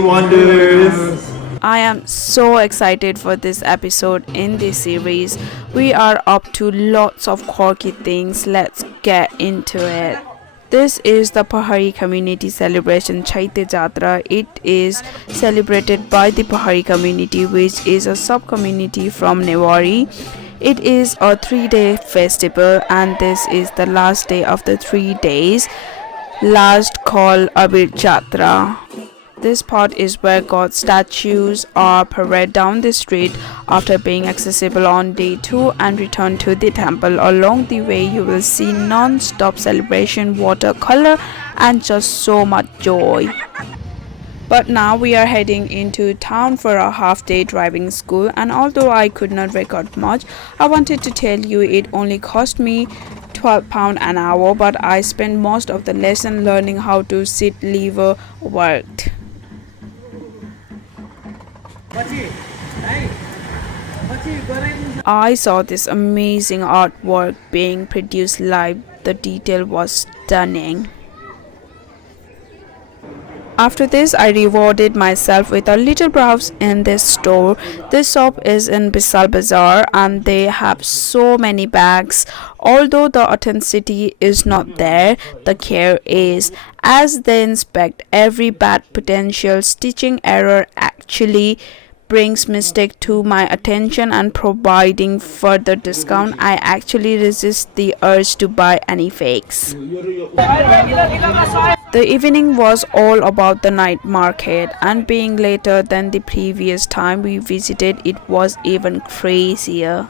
Wonders. I am so excited for this episode in this series. We are up to lots of quirky things. Let's get into it. This is the Pahari community celebration Chatra Jatra. It is celebrated by the Pahari community, which is a sub-community from Nepal. It is a 3-day festival, and this is the last day of the 3 days, last called Abir Jatra. This part is where God's statues are paraded down the street after being accessible on day 2 and return to the temple. Along the way, you will see non-stop celebration, watercolor, and just so much joy. But now we are heading into town for a half-day driving school, and although I could not record much, I wanted to tell you it only cost me £12 an hour, but I spent most of the lesson learning how to seat lever worked. I saw this amazing artwork being produced live. The detail was stunning. After this, I rewarded myself with a little browse in this store. This shop is in Bishal Bajar and they have so many bags. Although the authenticity is not there, the care is. As they inspect every bad potential stitching error actually brings mistake to my attention and providing further discount, I actually resist the urge to buy any fakes. The evening was all about the night market, and being later than the previous time we visited, it was even crazier.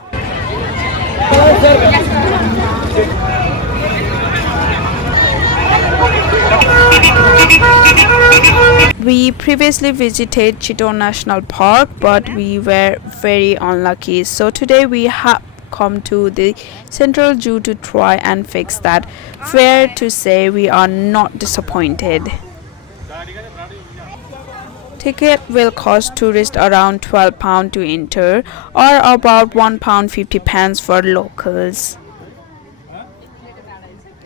We previously visited Chittor National Park, but we were very unlucky. So today we have come to the Central Zoo to try and fix that. Fair to say we are not disappointed. Ticket will cost tourists around £12 to enter, or about £1.50 for locals.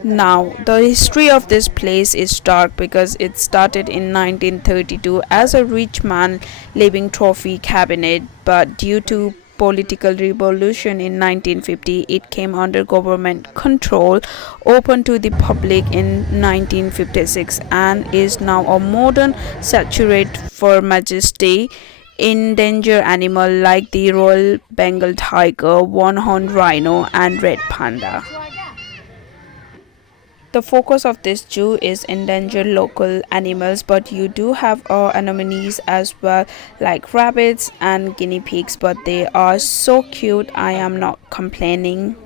Now, the history of this place is dark because it started in 1932 as a rich man living trophy cabinet, but due to political revolution in 1950, it came under government control, open to the public in 1956, and is now a modern sanctuary for majesty endangered animal like the Royal Bengal tiger, one-horned rhino, and red panda. The focus of this zoo is endangered local animals, but you do have anemones as well, like rabbits and guinea pigs, but they are so cute. I am not complaining.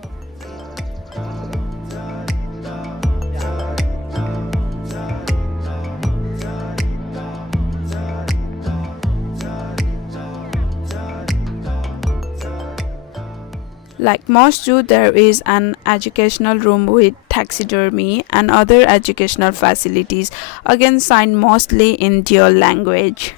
Like most zoo, there is an educational room with taxidermy and other educational facilities, again signed mostly in deer language.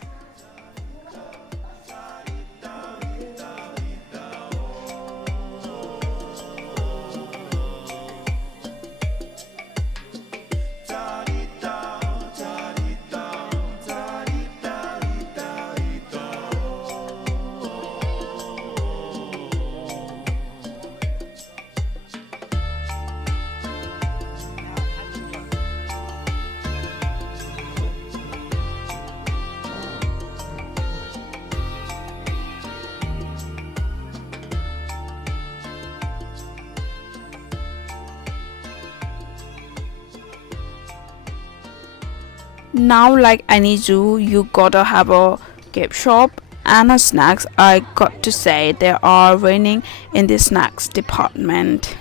Now, like any zoo, you gotta have a gift shop and a snacks. I got to say, they are winning in the snacks department.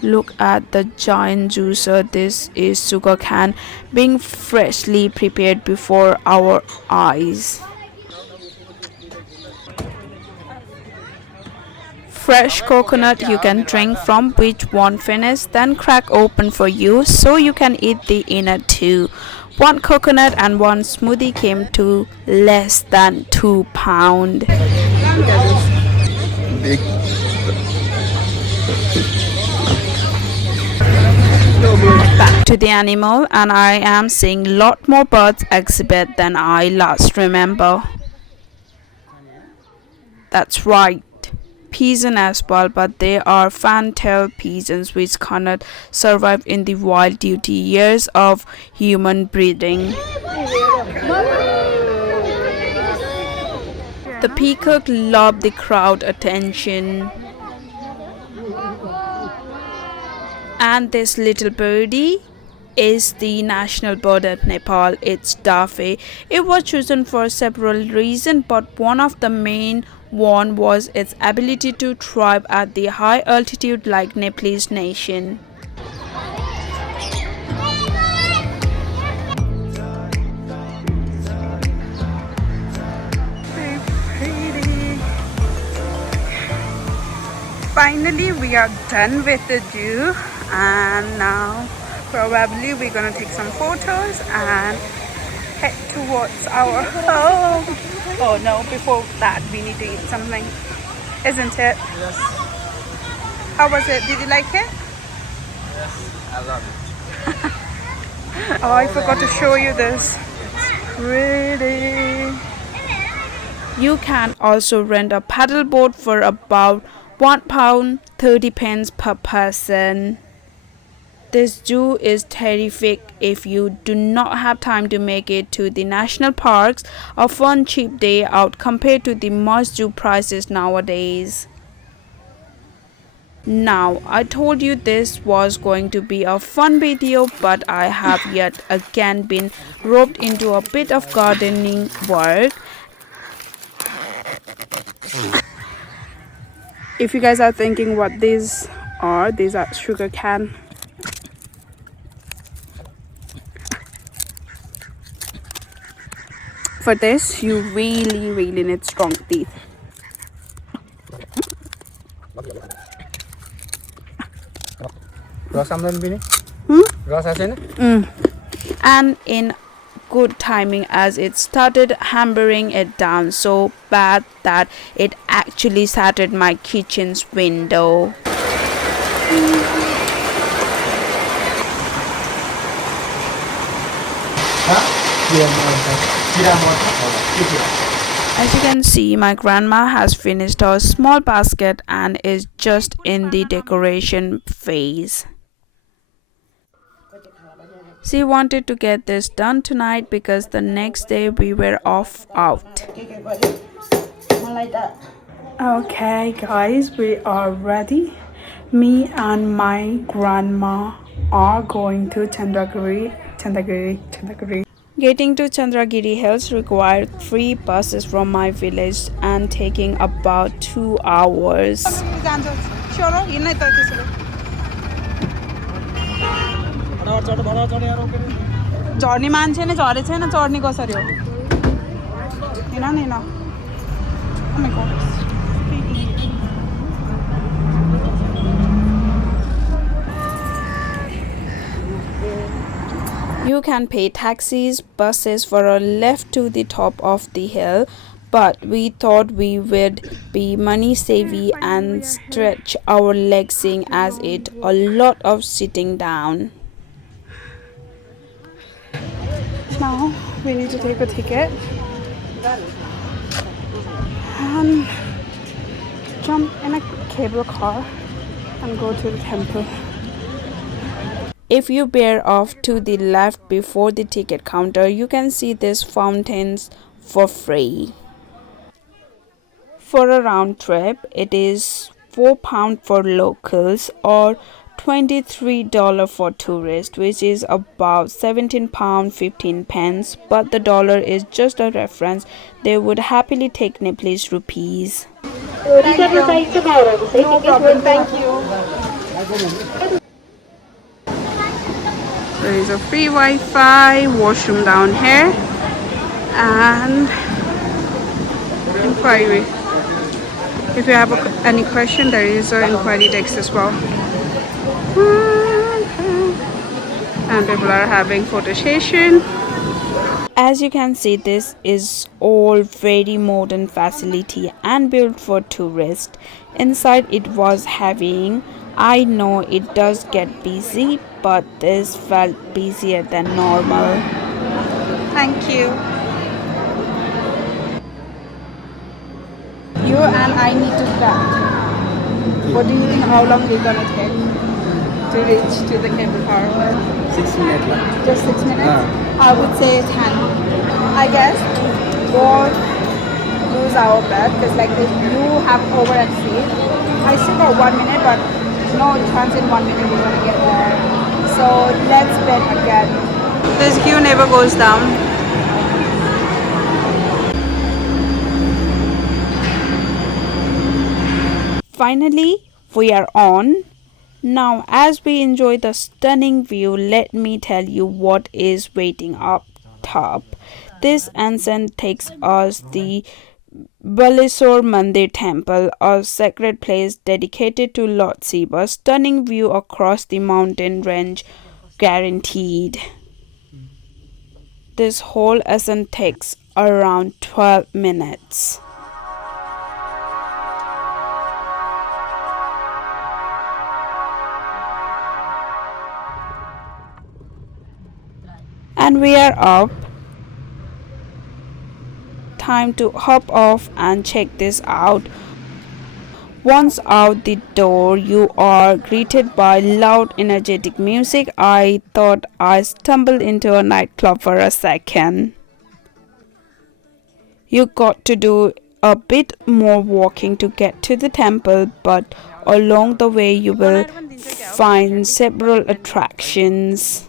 Look at the giant juicer. This is sugarcane being freshly prepared before our eyes. Fresh coconut you can drink from, which won't finish, then crack open for you so you can eat the inner too. One coconut and one smoothie came to less than £2. Big. Back to the animal, and I am seeing lot more birds exhibit than I last remember. That's right, pigeon as well, but they are fantail pigeons which cannot survive in the wild due to years of human breeding. The peacock loved the crowd attention. And this little birdie is the national bird of Nepal. It's Dafe. It was chosen for several reasons, but one of the main one was its ability to thrive at the high altitude like Nepalese nation. Finally, we are done with the zoo, and now probably we're gonna take some photos and head towards our home. Oh no, before that we need to eat something, isn't it? Yes. How was it? Did you like it? Yes, I love it. Oh, I forgot to show you this. It's pretty. You can also rent a paddle boat for about £1 30 per person. This zoo is terrific if you do not have time to make it to the national parks. A fun cheap day out compared to the must zoo prices nowadays. Now, I told you this was going to be a fun video, but I have yet again been roped into a bit of gardening work. If you guys are thinking what these are sugarcane. For this, you really need strong teeth. Bini? And in good timing, as it started hammering it down so bad that it actually shattered my kitchen's window. As you can see, my grandma has finished her small basket and is just in the decoration phase. She wanted to get this done tonight because the next day we were off out. Okay guys, we are ready. Me and my grandma are going to Chandragiri. Getting to Chandragiri Hills required 3 buses from my village and taking about 2 hours. झर्ने मान्छे नै झरे छैन चढ्ने कसरी हो हैन You can pay taxis, buses for a lift to the top of the hill, but we thought we would be money savvy and stretch our legs, seeing as it a lot of sitting down. Now we need to take a ticket and jump in a cable car and go to the temple. If you bear off to the left before the ticket counter, you can see these fountains for free. For a round trip, it is £4 for locals or $23 for tourists, which is about £17.15, but the dollar is just a reference. They would happily take Nepalese rupees. Thank you. No problem, thank you. There is a free Wi-Fi, washroom down here, and inquiry. If you have any question, there is an inquiry text as well. And people are having photo session. As you can see, this is all very modern facility and built for tourists. Inside it was having I know it does get busy, but this felt busier than normal. Thank you. You and I need to start. What do you think? How long is gonna take to reach to the cable car? 6 minutes lang. Just 6 minutes. Ah. I would say 10. I guess don't lose our bet because like if you have over exceed, I still got 1 minute, but no chance in 1 minute we're gonna get there. So let's bet again. This queue never goes down. Finally, we are on. Now, as we enjoy the stunning view, let me tell you what is waiting up top. This ascent takes us the Baleswar Mandir temple, a sacred place dedicated to Lord Shiva. Stunning view across the mountain range guaranteed. This whole ascent takes around 12 minutes. And we are up. Time to hop off and check this out. Once out the door, you are greeted by loud, energetic music. I thought I stumbled into a nightclub for a second. You got to do a bit more walking to get to the temple, but along the way you will find several attractions.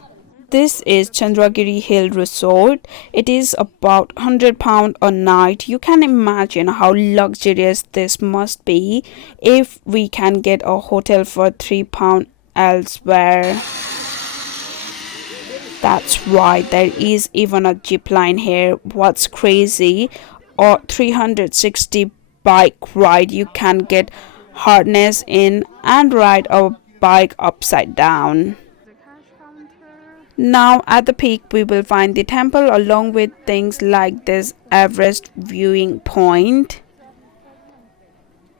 This is Chandragiri Hill Resort. It is about £100 a night. You can imagine how luxurious this must be if we can get a hotel for £3 elsewhere. That's right, there is even a zip line here. What's crazy? Or 360 bike ride. You can get harness in and ride a bike upside down. Now at the peak we will find the temple along with things like this Everest viewing point.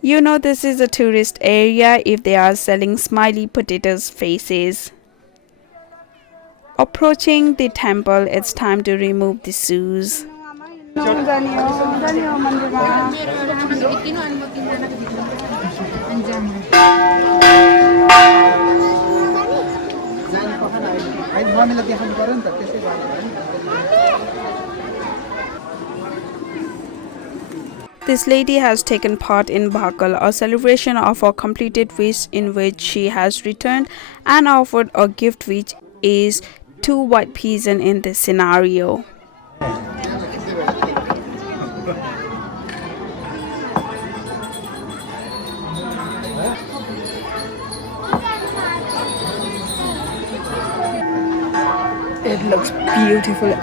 You know this is a tourist area if they are selling smiley potatoes faces. Approaching the temple, it's time to remove the shoes. This lady has taken part in Bhakal, a celebration of a completed wish in which she has returned and offered a gift which is 2 white peasants in this scenario. It looks beautiful.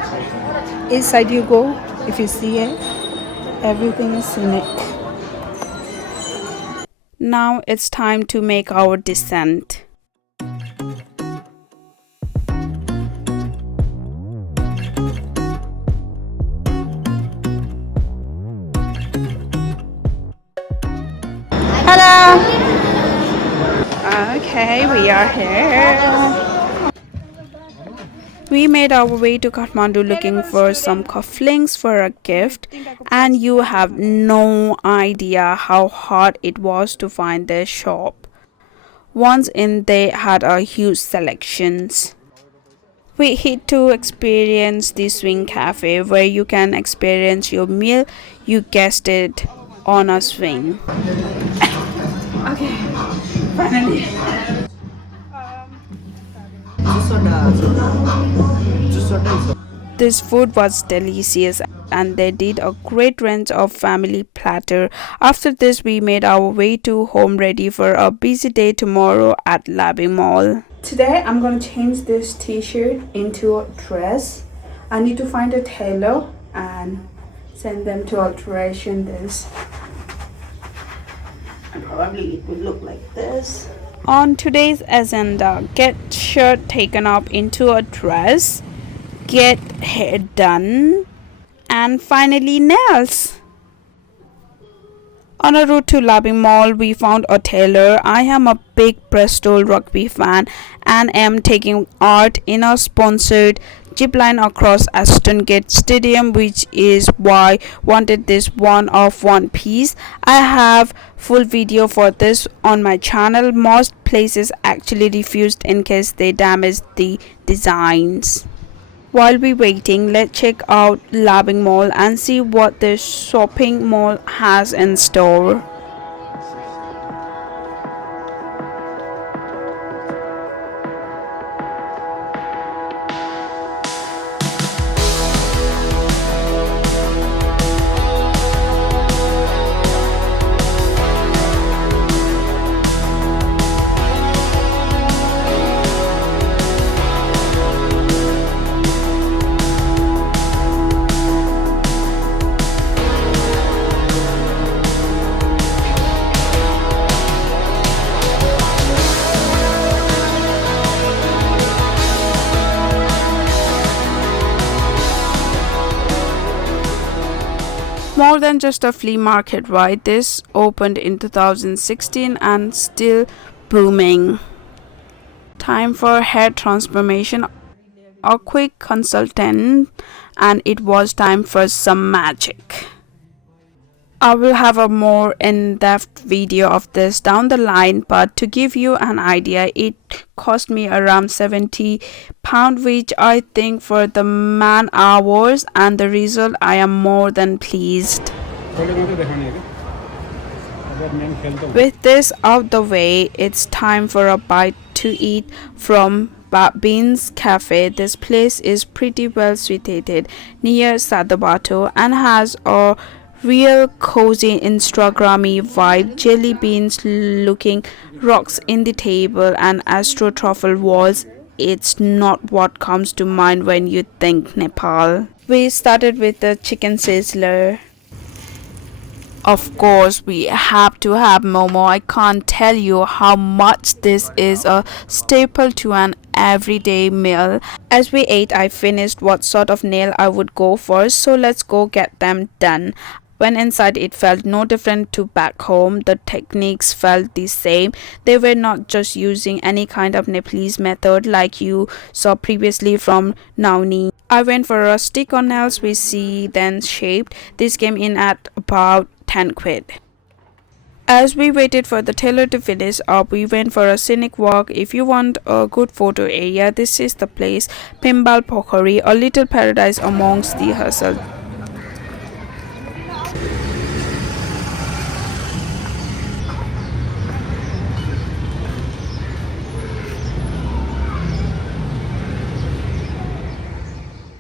Inside you go, if you see it, everything is scenic. Now it's time to make our descent. Hello! Okay, we are here. We made our way to Kathmandu looking for some cufflinks for a gift, and you have no idea how hard it was to find their shop. Once in, they had a huge selections. We hit to experience the swing cafe where you can experience your meal, you guessed it, on a swing. Okay, finally. This food was delicious and they did a great range of family platter. After this we made our way to home ready for a busy day tomorrow at Labim Mall. Today I'm going to change this t-shirt into a dress. I need to find a tailor and send them to alteration this. And probably it will look like this. On today's agenda, get shirt taken up into a dress, get hair done, and finally nails. On our route to Labim Mall, we found a tailor. I am a big Bristol Rugby fan and am taking art in a sponsored zipline across Aston Gate Stadium, which is why wanted this one piece. I have full video for this on my channel. Most places actually refused in case they damaged the designs. While we waiting, let's check out Labing Mall and see what this shopping mall has in store. More than just a flea market, right? This opened in 2016 and still booming. Time for hair transformation. A quick consultant, and it was time for some magic. I will have a more in-depth video of this down the line, but to give you an idea, it cost me around £70, which I think for the man hours, and the result I am more than pleased. With this out the way, it's time for a bite to eat from Bean's Cafe. This place is pretty well situated near Sadabato and has a real cozy Instagrammy vibe. Jelly beans looking rocks in the table and astro truffle walls. It's not what comes to mind when you think Nepal. We started with the chicken sizzler. Of course, we have to have momo. I can't tell you how much this is a staple to an everyday meal. As we ate, I finished what sort of nail I would go for, so let's go get them done. When inside, it felt no different to back home. The techniques felt the same. They were not just using any kind of Nepalese method like you saw previously from Nauni. I went for a stick-on nails we see then shaped. This came in at about 10 quid. As we waited for the tailor to finish up, we went for a scenic walk. If you want a good photo area, this is the place. Pimbal Pahari, a little paradise amongst the hustle.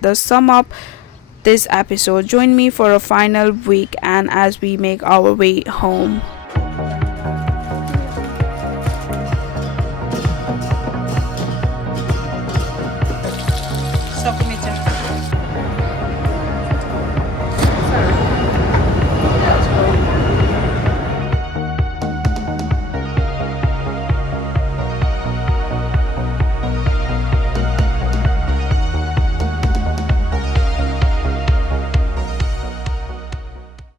To sum up this episode, join me for a final week and as we make our way home.